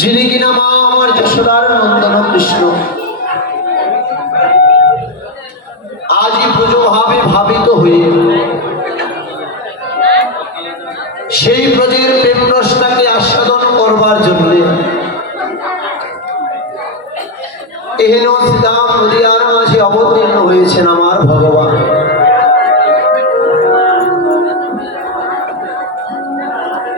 যিনি কিনা মা আমার যশোদার নন্দন কৃষ্ণ, আজই পুজো ভাবে ভাবিত হয়ে সেই ব্রজের প্রেম রসটাকে আস্বাদন করবার জন্য এহেন শ্রীরাম নদিয়ার মাঝে অবতীর্ণ হয়েছেন আমার ভগবান।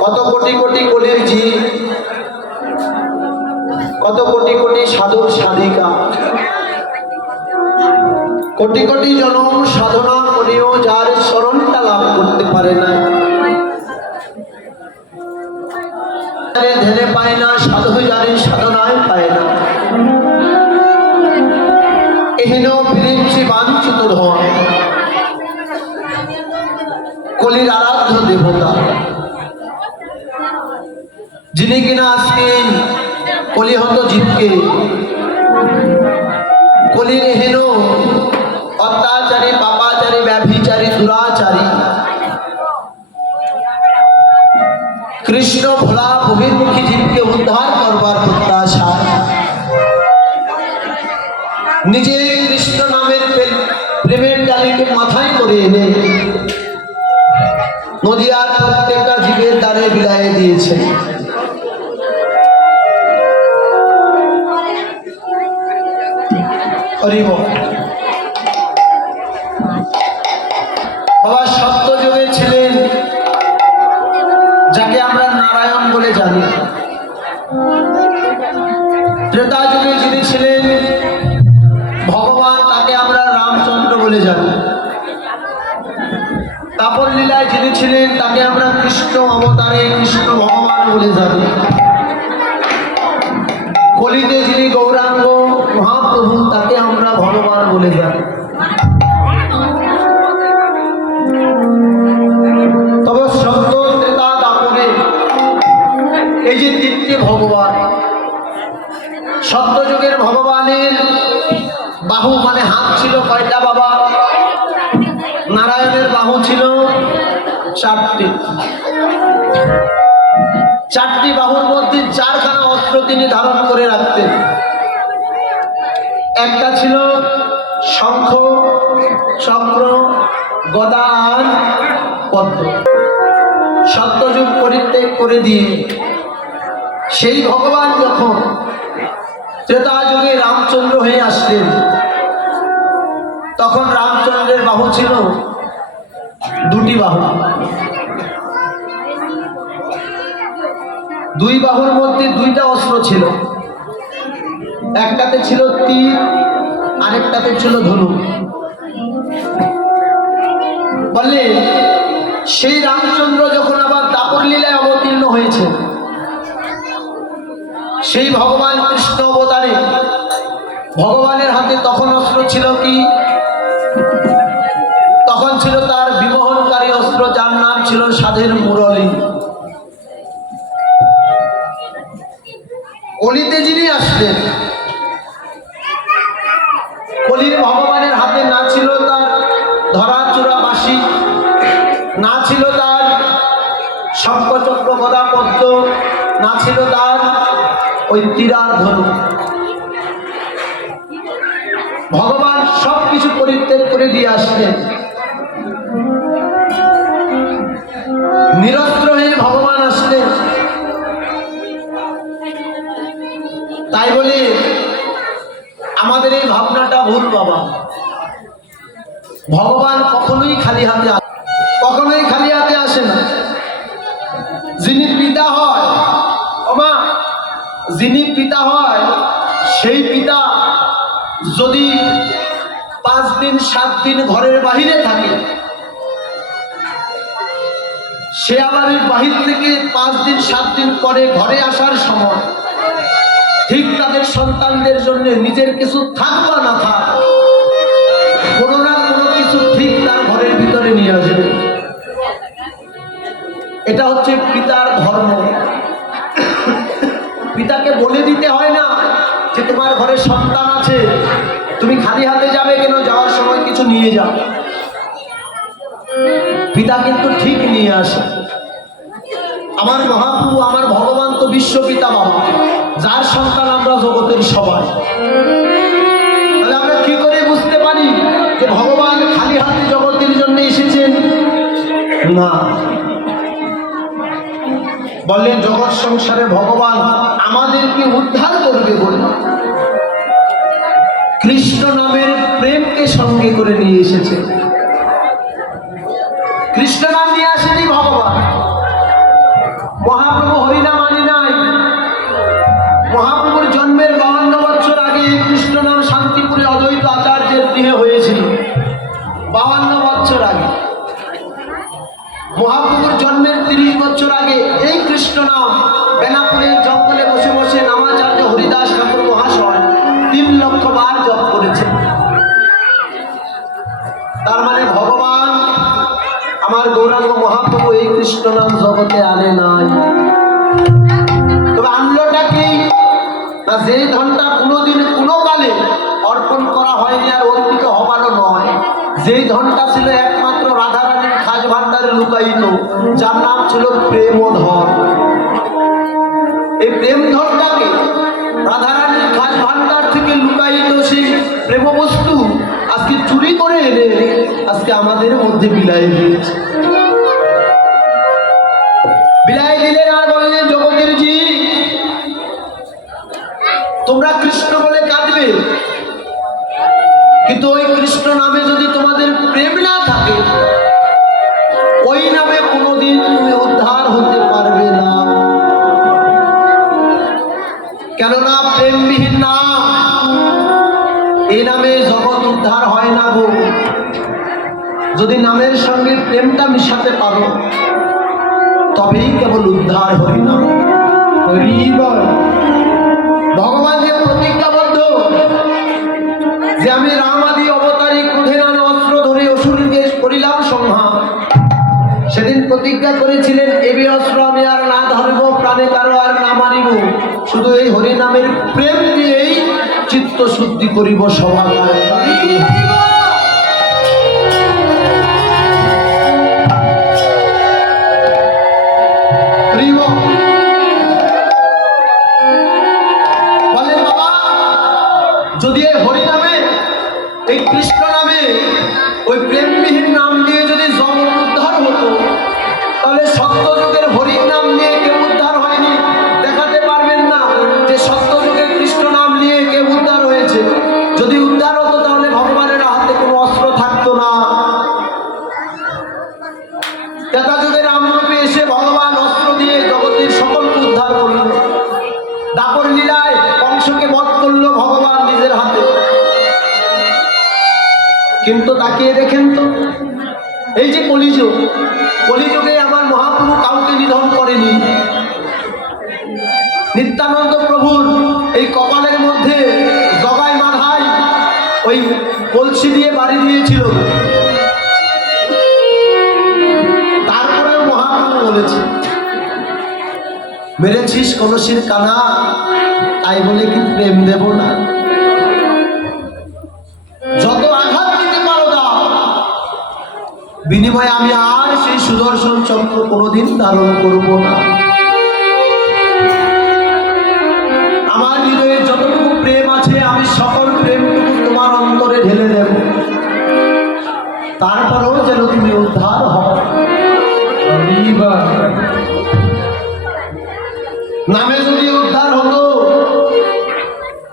কত কোটি কোটি কলির জীব, কত কোটি কোটি সাধু সাধিকা, কোটি কোটি জনম সাধনা করেও যার শরণটা লাভ করতে পারে না, ধ্যানে পায় না, সাধু যারে সাধনায় পায় না, এহেন বিরিঞ্চি বাঞ্ছিত ধন কলির আরাধ্য দেবতা, যিনি কিনা আজকে কলিহত জীবকে কলির হেন অত্যাচারী, পাপাচারী, ব্যভিচারী, দুরাচারী কৃষ্ণ ভোলা বহির্মুখী জীবকে উদ্ধার করবার প্রত্যাশায় নিজে কৃষ্ণ নামের প্রেমের ডালিকে মাথায় করে এনে নদিয়ার প্রত্যেকটা জীবের দ্বারে বিলায়ে দিয়েছে। বাবা সত্য যুগে ছিলেন যাকে আমরা নারায়ণ বলে জানি, ত্রেতা যুগে যিনি ছিলেন ভগবান তাকে আমরা রামচন্দ্র বলে জানি, তাপর লীলায় যিনি ছিলেন তাকে আমরা কৃষ্ণ অবতারে কৃষ্ণ ভগবান বলে জানি, কলিতে যিনি গৌরাঙ্গ মহাপ্রভু তাকে আমরা ভগবান বলে জানি। তবে সত্য ত্রেতা দাপরে এই যে তিনটি ভগবান, সত্য যুগের ভগবানের বাহু মানে হাত ছিল কয়টা বাবা? নারায়ণের বাহু ছিল চারটি, চারটি বাহুর মধ্যে চারখানা অস্ত্র তিনি ধারণ করে রাখতেন। একটা ছিল শঙ্খ, চক্র, গদা আর পদ্ম। সত্যযুগ পরিত্যাগ করে দিয়ে সেই ভগবান যখন ত্রেতা যুগে রামচন্দ্র হয়ে আসলেন, তখন রামচন্দ্রের বাহু ছিল দুটি বাহু, দুই বাহুর মধ্যে দুইটা অস্ত্র ছিল, একটাতে ছিল তীর আরেকটাতে ছিল ধনুক। বললে সেই রামচন্দ্র যখন আবার দাপর লীলায় অবতীর্ণ হয়েছে, সেই ভগবান কৃষ্ণ অবতারে ভগবানের হাতে তখন অস্ত্র ছিল কি? তখন ছিল তার বিমোহনকারী অস্ত্র, যার নাম ছিল সাধের মুরলী। কলিতে যিনি আসলেন, কলির ভগবানের হাতে না ছিল তার ধরা চূড়া বাঁশি, না ছিল তার শঙ্খ চক্র গদা পদ্ম, না ছিল তার ওই তীরার ধনুক। ভগবান সবকিছু পরিত্যাগ করে দিয়ে আসলেন, নিরস্ত্র হয়ে ভগবান আসলেন। তাই বলে আমাদের এই ভাবনাটা ভুল বাবা। ভগবান কখনোই খালি হাতে আসে না। যিনি পিতা হয়, ওমা যিনি পিতা হয়, সেই পিতা যদি 5 দিন 7 দিন ঘরের বাহিরে থাকে, সে আবার বাহির থেকে 5 দিন 7 দিন পরে ঘরে আসার সময় ঠিক তাদের সন্তানদের জন্য নিজের কিছু থাক বা না থাক, কোনো না কোনো কিছু ঠিক তার ঘরের ভিতরে নিয়ে আসবে। এটা হচ্ছে পিতার ধর্ম। পিতাকে বলে দিতে হয় না যে তোমার ঘরে সন্তান আছে, তুমি খালি হাতে যাবে কেন, যাওয়ার সময় কিছু নিয়ে যাও। পিতা কিন্তু ঠিক নিয়ে আসে। আমার মহাপ্রভু, আমার ভগবান তো বিশ্বপিতা বাবা, যার সন্তান আমরা জগতের সবাই। তাহলে আমরা কি করে বুঝতে পারি যে ভগবান খালি হাতে জগতের জন্য এসেছেন? না, বললেন জগৎ সংসারে ভগবান আমাদেরকে উদ্ধার করবে বলে কৃষ্ণ নামের প্রেমকে সঙ্গে করে নিয়ে এসেছে। কৃষ্ণ নাম নিয়ে আসেনি ভগবান। মহাপ্রভু হরিনাম আনি নাই। মহাপ্রভুর জন্মের 52 বছর আগে কৃষ্ণ নাম শান্তিপুরে অদ্বৈত আচার্যের গৃহে হয়েছিল। 52 বছর আগে। মহাপ্রভুর জন্মের 30 বছর আগে এই কৃষ্ণ নাম বেনাপুরের জঙ্গলে বসে বসে নামাচার্য হরিদাস ঠাকুর মহাশয় 3 লক্ষ বার জপ করেছেন। তার মানে ভগবান আমার গৌরাঙ্গ মহাপ্রভু এই কৃষ্ণ নাম জগতে আনে নাই। তবে আনলোটা কি না, যেই ধনটা কোনোদিন কোনো কালে অর্পণ করা হয়নি আর অর্পিত হবারও নয়, যেই ধনটা ছিল একমাত্র রাধারানীর খাজ ভান্ডারে লুকায়িত, যার নাম ছিল প্রেম ধন। এই প্রেম ধনটাকে রাধারানীর খাজ ভান্ডার থেকে লুকায়িত সেই প্রেম বস্তু আজকে চুরি করে এনে আজকে আমাদের মধ্যে বিলাই দিয়েছে। বিলাই দিলেন আর বললেন জগতের জি, তোমরা কৃষ্ণ বলে কাঁদবে, কিন্তু ওই কৃষ্ণ নামে যদি তোমাদের প্রেম না থাকে, ওই নামে কোনোদিন তুমি উদ্ধার হতে পারবে না। কেননা প্রেমবিহীন নাম, এই নামে জগৎ উদ্ধার হয় না গো। যদি নামের সঙ্গে প্রেমটা মিশাতে পারো তবেই কেবল উদ্ধার হরিনাম। ভগবান যে প্রতিজ্ঞাবদ্ধ যে আমি রাম আদি অবতারী ক্রোধের অস্ত্র ধরে অসুরকে করিলাম সংহার, সেদিন প্রতিজ্ঞা করেছিলেন এবি অস্ত্র আমি আর না ধরব, প্রাণে কারো আর না মারিব, শুধু এই হরিনামের প্রেম দিয়েই চিত্ত শুদ্ধি করিব সবার। বলেন বাবা, যদি এই হরিনামে এই কৃষ্ণ নামে ওই প্রেমবিহীন নাম দিয়ে যদি জগৎ উদ্ধার হতো, তাহলে সত্যযুগের হরির নাম নিয়ে কেউ উদ্ধার হয়নি। দেখাতে পারবেন না যে সত্যযুগের কৃষ্ণ নাম নিয়ে কেউ উদ্ধার হয়েছে। যদি উদ্ধার হতো তাহলে ভগবানের হাতে কোনো অস্ত্র থাকতো না। ত্রেতা যুগের রামরূপে এসে ভগবান অস্ত্র দিয়ে জগতের সকলকে উদ্ধার করল। দাপর লীলায় কংসকে বধ করলো ভগবান নিজের হাতে। কিন্তু তাকিয়ে দেখেন তো, এই যে কলিযুগ, কলিযুগে আমার মহাপ্রভু কাউকে নিধন করেনি। নিত্যানন্দ প্রভুর এই কপালের মধ্যে জগাই মাধাই ওই কলসি দিয়ে বাড়ি দিয়েছিল, তারপরেও মহাপ্রভু বলেছে মেরেছিস কলসির কানা, তাই বলে কি প্রেম দেব না? যত আঘাত দিতে পারো দাও, বিনিময়ে আমি আর সেই সুদর্শন চক্র কোনোদিন ধারণ করব না। আমার হৃদয়ে যতটুকু প্রেম আছে আমি সকল প্রেমটুকু তোমার অন্তরে ঢেলে দেব, তারপরেও যেন তুমি উদ্ধার হও। নামে যদি উদ্ধার হতো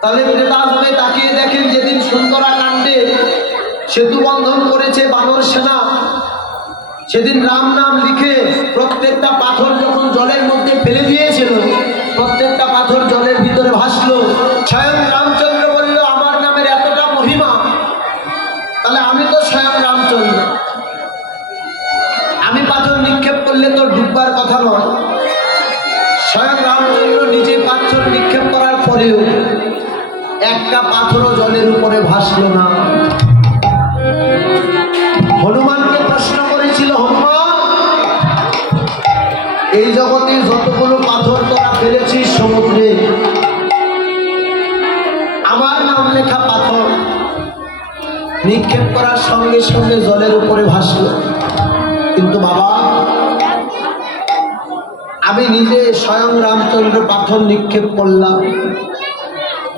তাহলে ত্রেতা যুগে তাকিয়ে দেখেন, যেদিন সুন্দরা কাণ্ডে সেতু বন্ধন করেছে বানর সেনা, সেদিন রাম নাম লিখে প্রত্যেকটা পাথর যখন জলের মধ্যে ফেলে দিয়েছিল, প্রত্যেকটা পাথর জলের ভিতরে ভাসলো। স্বয়ং রামচন্দ্র বলল আমার নামের এতটা মহিমা, তাহলে আমি তো স্বয়ং রামচন্দ্র, আমি পাথর নিক্ষেপ করলে তো ডুববার কথা নয়। স্বয়ং রামচন্দ্র নিজে পাথর নিক্ষেপ করার পরেও একটা পাথরও জলের উপরে ভাসলো না। হনুমানকে প্রশ্ন করেছিল, হনুমান এই জগতে যতগুলো পাথর তোরা ফেলেছিস সমুদ্রে, আমার নাম লেখা পাথর নিক্ষেপ করার সঙ্গে সঙ্গে জলের উপরে ভাসলো, কিন্তু বাবা আমি নিজে স্বয়ং রামচন্দ্র পাথর নিক্ষেপ করলাম,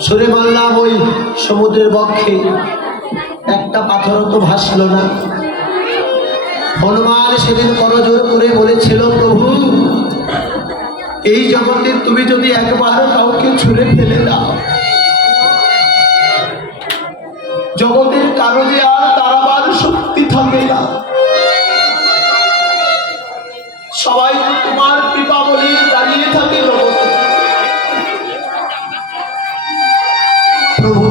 ছুঁড়ে মারলাম ওই সমুদ্রের বক্ষে, একটা পাথরও তো ভাসল না। হনুমান সেদিন করজোর করে বলেছিল, প্রভু এই জগতে তুমি যদি একবার কাউকে ছুঁড়ে ফেলে দাও, জগতের কারো যে আর তারাবার শক্তি থাকে না। সবাই তোমার কৃপা বলে দাঁড়িয়ে থাকে জগতে। প্রভু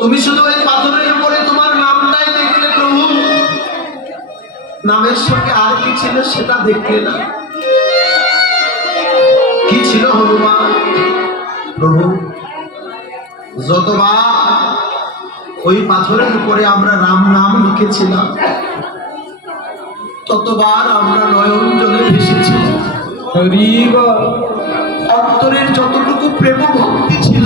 তুমি শুধু ওই পাথরের উপরে তোমার নামটাই দেখলে প্রভু, নামের সঙ্গে আর কি ছিল সেটা দেখলে না। কি ছিল হনুমান? প্রভু যতবার ওই পাথরের উপরে আমরা রাম নাম লিখেছিলাম, ততবার আমরা নয়ন জলে ভেসেছিলাম। অন্তরের যতটুকু প্রেম ভক্তি ছিল,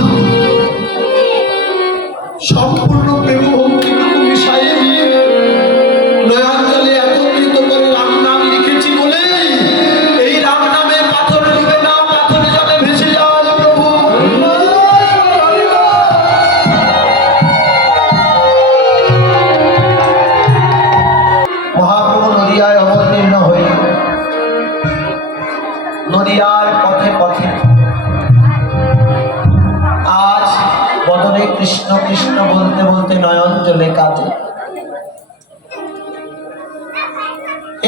সম্পূর্ণ প্রেম ভক্তিটুকু মিশাইয়ে দিয়ে নয়ন জলে একত্রিত করে রাম নাম লিখেছি বলে এই রাম নামে পাথর ডুবে না, পাথরে জলে ভেসে যাওয়া প্রভু। মহাপ্রভু নদিয়ায় অবতীর্ণ হয়ে নদিয়ার পথে পথে আজ বদনে কৃষ্ণ কৃষ্ণ বলতে বলতে নয়ন জলে কাঁদে।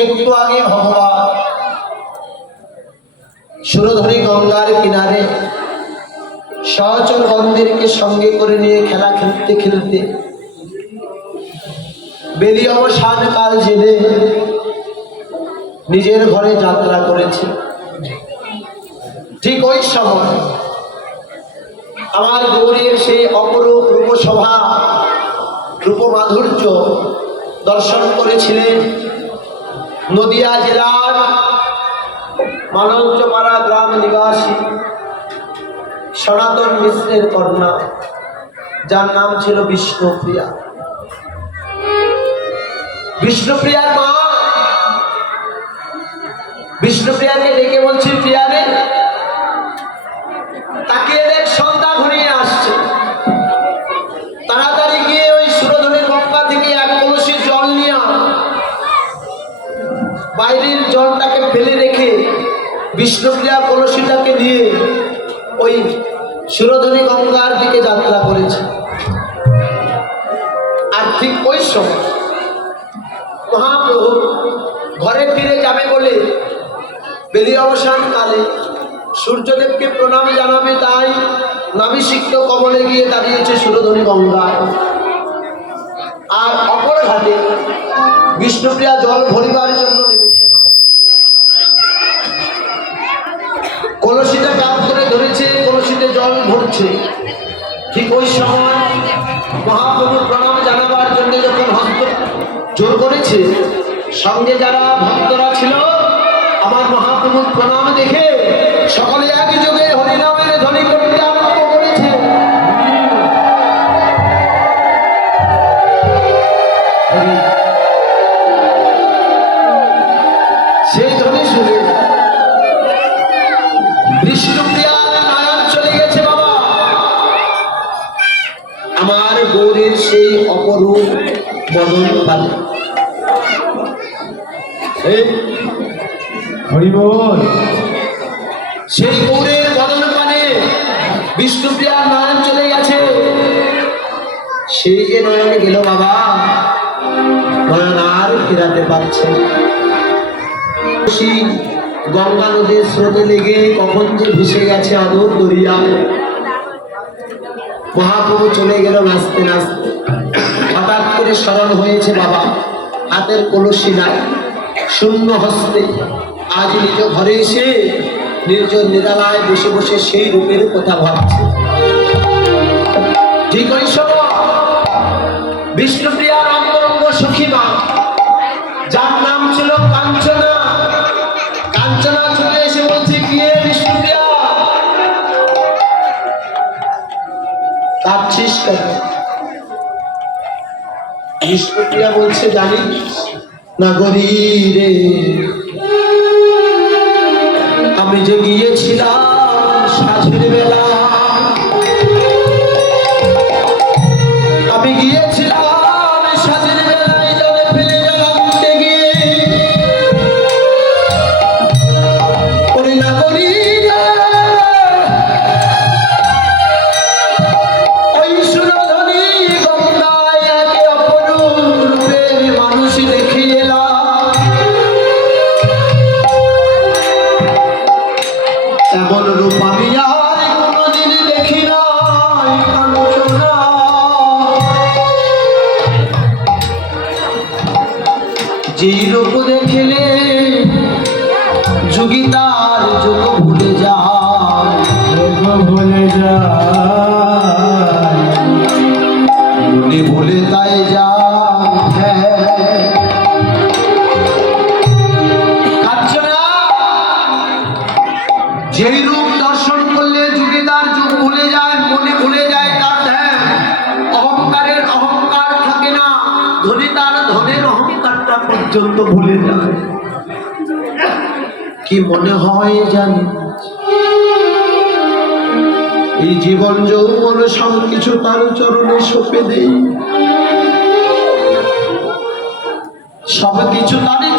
একটু আগে ভগবান সুরধনী গঙ্গার কিনারে সহচর বন্ধুদেরকে সঙ্গে করে নিয়ে খেলা খেলতে খেলতে বেলি অবসান কাল জেনে নিজের ঘরে যাত্রা করেছে। ঠিক ওই সময় আমার গৌরীর সেই অপরূপ রূপশোভা রূপমাধুর্য দর্শন করেছিলেন নদিয়া জেলার মানঞ্চপাড়া গ্রাম নিবাসী সনাতন মিশ্রের কন্যা, যার নাম ছিল বিষ্ণুপ্রিয়া। বিষ্ণুপ্রিয়ার মা বিষ্ণুপ্রিয়াকে ডেকে বলছি, প্রিয়া রে তাকিয়ে দেখ, সন্ধ্যা ঘনিয়ে আসছে, তাড়াতাড়ি গিয়ে ওই সুরধনী গঙ্গা থেকে এক কলসি জল নিয়ে বাইরের জলটাকে ফেলে রেখে বিষ্ণুপ্রিয়া কলসিটাকে নিয়ে ওই সুরধনী গঙ্গার দিকে যাত্রা করেছে। আর ঠিক ওই সময় মহাপ্রভু ঘরে ফিরে যাবে বলে বেলি অবসান কালে সূর্যদেবকে প্রণাম জানাবে, তাই নাভিসিক্ত কমলে গিয়ে দাঁড়িয়েছে সুরধনী গঙ্গায়। আর অপর ঘাটে বিষ্ণুপ্রিয়া জল ভরিবার জন্য নেমেছে। কলসিটা কাপ করে ধরেছে, কলসিতে জল ভরছে। ঠিক ওই সময় মহাপ্রভু প্রণাম জানাবার জন্য যখন হস্ত জোর করেছে, সঙ্গে যারা ভক্তরা ছিল আমার মহাপ্রভুর প্রণাম দেখে সকলে একযোগে হরিনামের ধ্বনি করতে আরম্ভ করেছে। সেই ধ্বনি শুনে বিষ্ণুপ্রিয়া নয়ন চলে গেছে। বাবা আমার গৌরীর সেই অপরূপ বদন পালে সেই গৌরের বদন পানে বিষ্ণুপ্রিয়া নয়ন চলে গেছে। সেই যে নয়ন গেল বাবা, নয়ন আর ফেরাতে পারছে। গঙ্গা নদীর স্রোতে লেগে কখন যে ভেসে গেছে আদর দরিয়ায়। মহাপ্রভু চলে গেল নাচতে নাচতে। হঠাৎ করে স্মরণ হয়েছে বাবা, হাতের কলসি নাই, শূন্য হস্তে আজ নিজ ঘরে এসে নির্জন নিরালায় বসে বসে সেই রূপের কথা ভাবছে। ঠিক ওই সময় বিষ্ণুপ্রিয়ার অন্তরঙ্গ সখী মা, যার নাম ছিল কাঞ্চনা, কাঞ্চনা চলে এসে বলছে, গিয়ে বিষ্ণুপ্রিয়া কাঁদছিস কেন? বিষ্ণুপ্রিয়া বলছে, জানি না গরি রে, যে গিয়েছিলাম সাঁঝের বেলা, আমি গিয়েছিলাম সাঁঝের বেলায় জলে ফেলে জাগাতে গিয়ে ওরে নাগরী ওই সুরধনী গঙ্গায় একে অপরূপ রূপের মানুষ দেখে এলাম। এমন রূপ আমি আর কোনোদিন দেখি নাই কাঞ্চনা। যেই রূপ দেখলে যোগী তার যোগ ভুলে যায়, ভুলে যায়, ভুলে তাই যায়। কাঞ্চনা, যেই রূপ দর্শন করলে যোগী তার যোগ ভুলে যায়, মনে ভুলে যায় তার ধ্যান। অহংকারের অহংকার থাকে না, ধনী তার ধনের অহংকারটা পর্যন্ত ভুলে যায়। কি মনে হয় জানি এই জীবন যৌবন সব কিছু তার চরণে সঁপে দেই, সব কিছু তারই